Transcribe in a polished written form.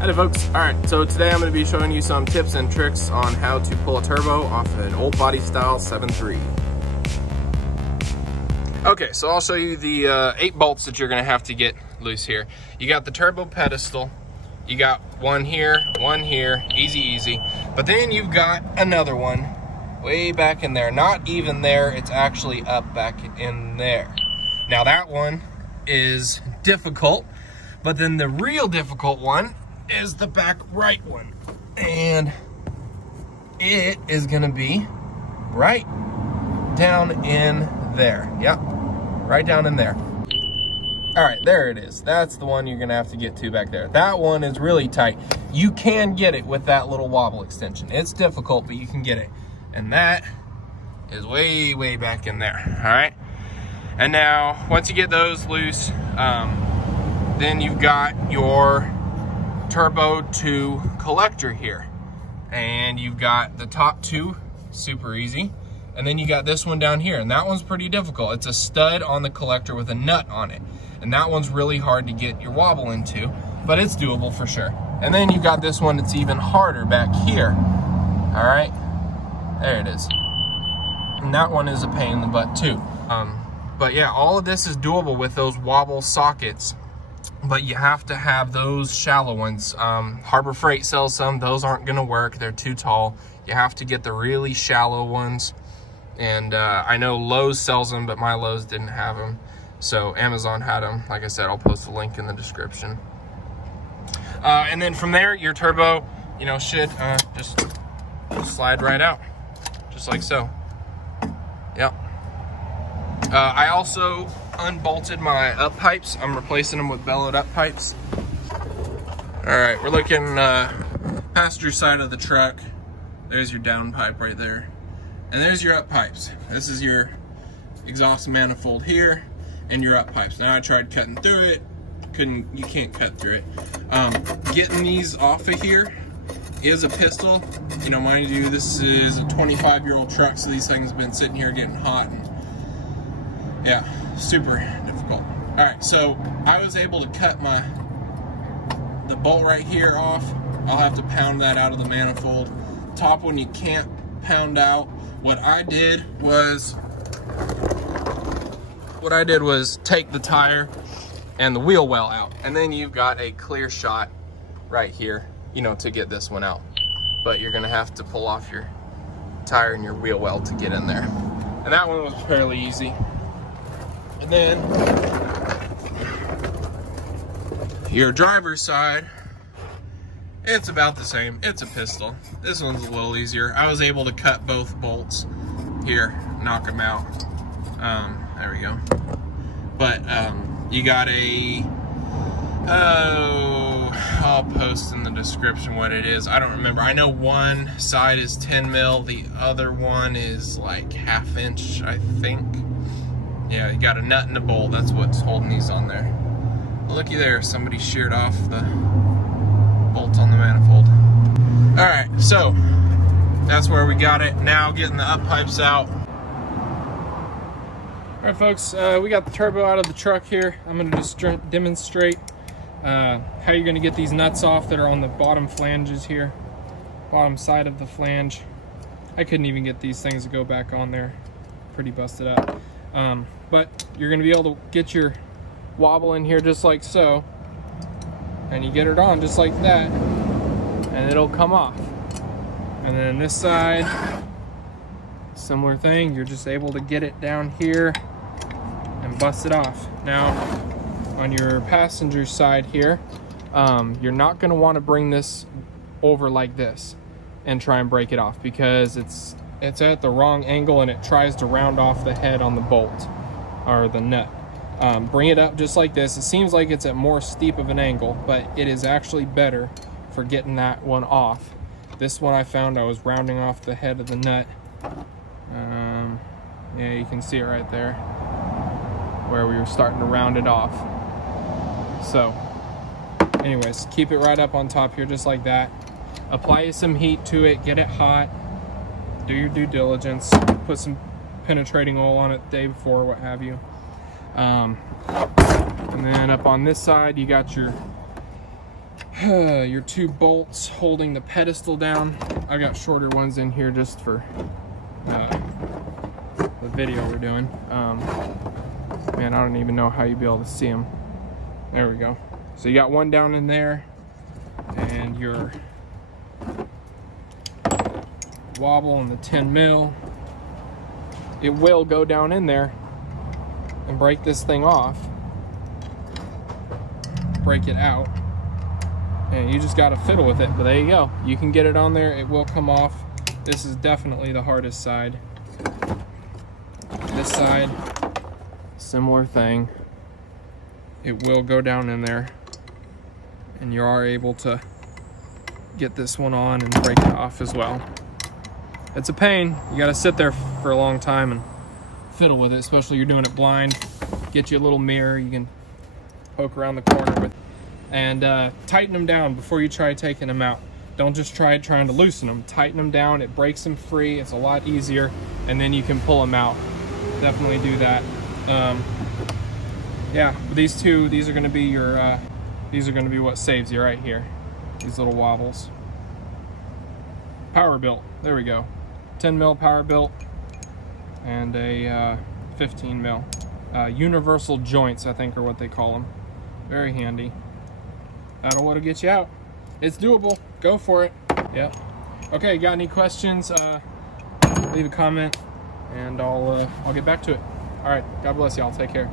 Hey folks, alright, so today I'm going to be showing you some tips and tricks on how to pull a turbo off an old body style 7.3. Okay, so I'll show you the 8 bolts that you're going to have to get loose here. You got the turbo pedestal, you got one here, easy. But then you've got another one way back in there. Not even there, it's actually up back in there. Now that one is difficult, but then the real difficult one is the back right one, and it is gonna be right down in there. Yep, right down in there. All right, there it is. That's the one you're gonna have to get to back there. That one is really tight. You can get it with that little wobble extension. It's difficult, but you can get it. And that is way back in there, all right? And now, once you get those loose, then you've got your turbo 2 collector here, and you've got the top 2 super easy, and then you got this one down here, and that one's pretty difficult. It's a stud on the collector with a nut on it, and that one's really hard to get your wobble into, but it's doable for sure. And then you got this one that's even harder back here. All right, there it is, and that one is a pain in the butt too. But yeah, all of this is doable with those wobble sockets, but you have to have those shallow ones. Harbor Freight sells some. Those aren't gonna work, they're too tall. You have to get the really shallow ones, and I know Lowe's sells them, but my Lowe's didn't have them, so Amazon had them. Like I said, I'll post a link in the description. And then from there, your turbo, you know, should just slide right out, just like so. Yep. I also unbolted my up pipes. I'm replacing them with bellowed up pipes. All right, we're looking passenger side of the truck. There's your down pipe right there, and there's your up pipes. This is your exhaust manifold here, and your up pipes. Now I tried cutting through it, you can't cut through it. Getting these off of here is a pistol. You know, mind you, this is a 25-year-old truck, so these things have been sitting here getting hot, and yeah, super difficult. All right, so I was able to cut the bolt right here off. I'll have to pound that out of the manifold. Top one you can't pound out. What I did was take the tire and the wheel well out, and then you've got a clear shot right here, you know, to get this one out. But you're gonna have to pull off your tire and your wheel well to get in there. And that one was fairly easy. And then your driver's side, it's about the same. It's a pistol. This one's a little easier. I was able to cut both bolts here, knock them out. There we go. But you got a, I'll post in the description what it is. I don't remember. I know one side is 10 mil, the other one is like 1/2 inch, I think. Yeah, you got a nut and a bolt. That's what's holding these on there. Looky there, somebody sheared off the bolt on the manifold. All right, so that's where we got it. Now getting the up pipes out. All right, folks, we got the turbo out of the truck here. I'm gonna just demonstrate how you're gonna get these nuts off that are on the bottom flanges here, bottom side of the flange. I couldn't even get these things to go back on there. Pretty busted up. But you're gonna be able to get your wobble in here just like so, and you get it on just like that, and it'll come off. And then this side, similar thing, you're just able to get it down here and bust it off. Now on your passenger side here, you're not gonna want to bring this over like this and try and break it off, because it's at the wrong angle and it tries to round off the head on the bolt or the nut. Bring it up just like this. It seems like it's at more steep of an angle, but it is actually better for getting that one off. This one I found I was rounding off the head of the nut. Yeah, you can see it right there where we were starting to round it off. So anyways, keep it right up on top here just like that. Apply some heat to it, get it hot, do your due diligence, put some penetrating oil on it the day before, what have you. And then up on this side, you got your your 2 bolts holding the pedestal down. I got shorter ones in here just for the video we're doing. Man, I don't even know how you'd be able to see them. There we go. So you got one down in there, and your wobble and the 10 mil. It will go down in there and break this thing off. Break it out. And you just got to fiddle with it, but there you go. You can get it on there, it will come off. This is definitely the hardest side. This side, similar thing. It will go down in there, and you are able to get this one on and break it off as well. It's a pain. You got to sit there for a long time and fiddle with it, especially you're doing it blind. Get you a little mirror you can poke around the corner with. And tighten them down before you try taking them out. Don't just try trying to loosen them. Tighten them down. It breaks them free. It's a lot easier, and then you can pull them out. Definitely do that. Yeah, these two. These are going to be your. These are going to be what saves you right here. These little wobbles. Power built. There we go. 10 mil power built, and a 15 mil. Universal joints, I think, are what they call them. Very handy. That'll what'll get you out. It's doable. Go for it. Yeah. Okay, got any questions? Leave a comment, and I'll get back to it. All right. God bless y'all. Take care.